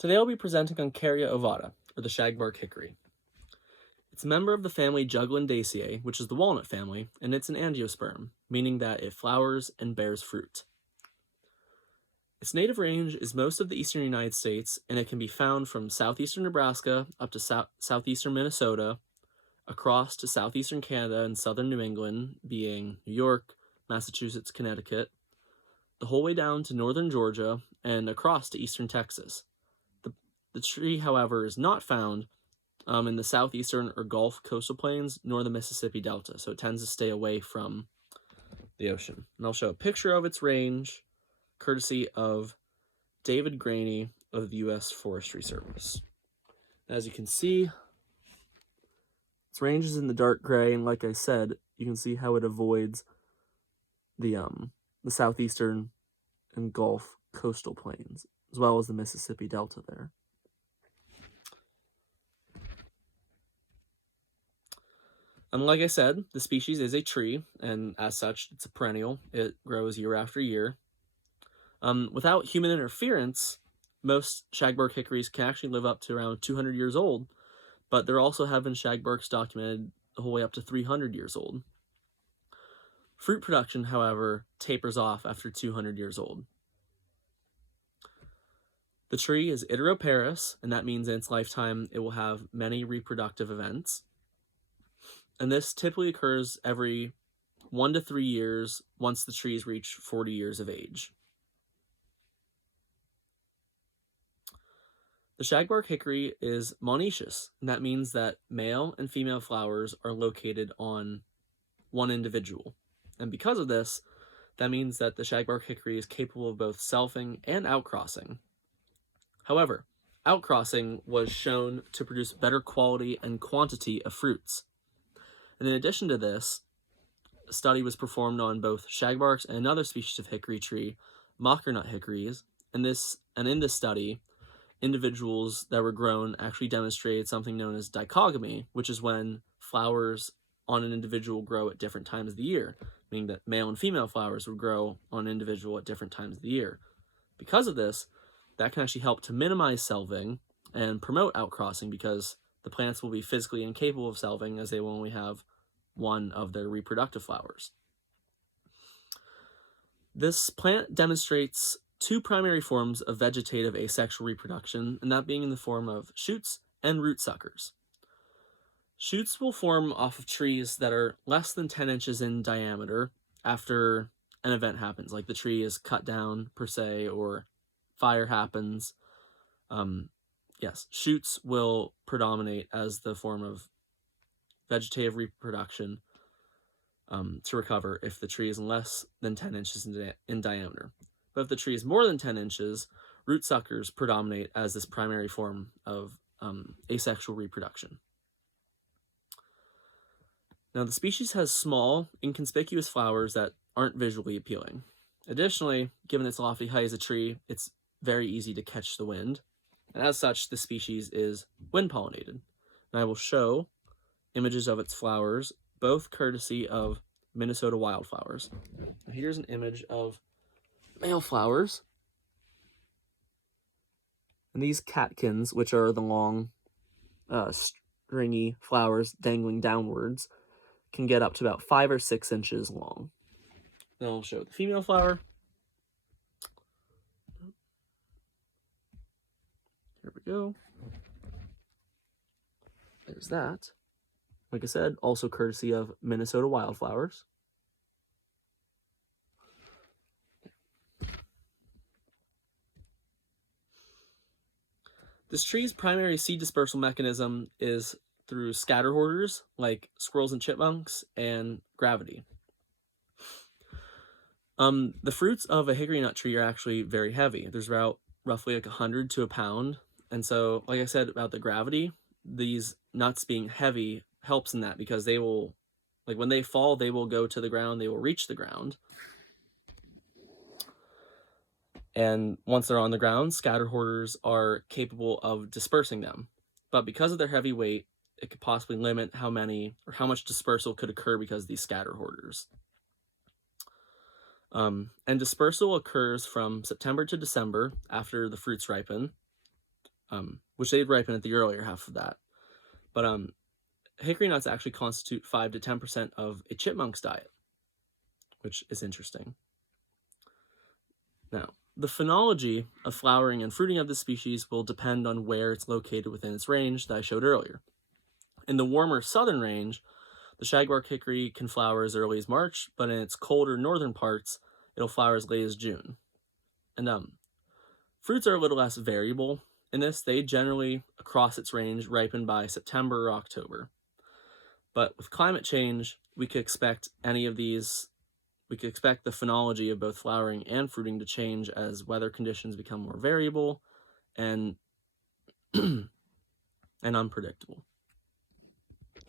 Today I'll be presenting on Carya ovata, or the shagbark hickory. It's a member of the family Juglundaceae, which is the walnut family, and it's an angiosperm, meaning that it flowers and bears fruit. Its native range is most of the eastern United States, and it can be found from southeastern Nebraska up to southeastern Minnesota, across to southeastern Canada and southern New England, being New York, Massachusetts, Connecticut, the whole way down to northern Georgia, and across to eastern Texas. The tree, however, is not found in the southeastern or Gulf coastal plains nor the Mississippi Delta, so it tends to stay away from the ocean. And I'll show a picture of its range, courtesy of David Graney of the U.S. Forestry Service. As you can see, its range is in the dark gray, and like I said, you can see how it avoids the southeastern and Gulf coastal plains, as well as the Mississippi Delta there. Like I said, the species is a tree, and as such, it's a perennial. It grows year after year. Without human interference, most shagbark hickories can actually live up to around 200 years old, but there also have been shagbarks documented the whole way up to 300 years old. Fruit production, however, tapers off after 200 years old. The tree is iteroparous, and that means in its lifetime it will have many reproductive events. And this typically occurs every 1 to 3 years once the trees reach 40 years of age. The shagbark hickory is monoecious, and that means that male and female flowers are located on one individual. And because of this, that means that the shagbark hickory is capable of both selfing and outcrossing. However, outcrossing was shown to produce better quality and quantity of fruits. And in addition to this, a study was performed on both shagbarks and another species of hickory tree, mockernut hickories, and in this study, individuals that were grown actually demonstrated something known as dichogamy, which is when flowers on an individual grow at different times of the year, meaning that male and female flowers would grow on an individual at different times of the year. Because of this, that can actually help to minimize selving and promote outcrossing, because the plants will be physically incapable of selving as they will only have one of their reproductive flowers. This plant demonstrates two primary forms of vegetative asexual reproduction, and that being in the form of shoots and root suckers. Shoots will form off of trees that are less than 10 inches in diameter after an event happens, like the tree is cut down per se, or fire happens. Yes, shoots will predominate as the form of vegetative reproduction to recover if the tree is less than 10 inches in diameter. But if the tree is more than 10 inches, root suckers predominate as this primary form of asexual reproduction. Now, the species has small, inconspicuous flowers that aren't visually appealing. Additionally, given its lofty height as a tree, it's very easy to catch the wind, and as such, the species is wind-pollinated. And I will show images of its flowers, both courtesy of Minnesota wildflowers. Now, here's an image of male flowers. And these catkins, which are the long, stringy flowers dangling downwards, can get up to about 5 or 6 inches long. Then I'll show the female flower. Here we go. There's that. Like I said, also courtesy of Minnesota wildflowers. This tree's primary seed dispersal mechanism is through scatter hoarders like squirrels and chipmunks and gravity. The fruits of a hickory nut tree are actually very heavy. There's about roughly like 100 to a pound. And so, like I said about the gravity, these nuts being heavy helps in that, because they will, like when they fall, they will go to the ground, they will reach the ground. And once they're on the ground, scatter hoarders are capable of dispersing them. But because of their heavy weight, it could possibly limit how many or how much dispersal could occur because of these scatter hoarders. And dispersal occurs from September to December after the fruits ripen. which they'd ripen at the earlier half of that. But hickory nuts actually constitute 5 to 10% of a chipmunk's diet, which is interesting. Now, the phenology of flowering and fruiting of this species will depend on where it's located within its range that I showed earlier. In the warmer southern range, the shagbark hickory can flower as early as March, but in its colder northern parts, it'll flower as late as June. And fruits are a little less variable in this. They generally, across its range, ripen by September or October. But with climate change, we could expect the phenology of both flowering and fruiting to change as weather conditions become more variable and and unpredictable.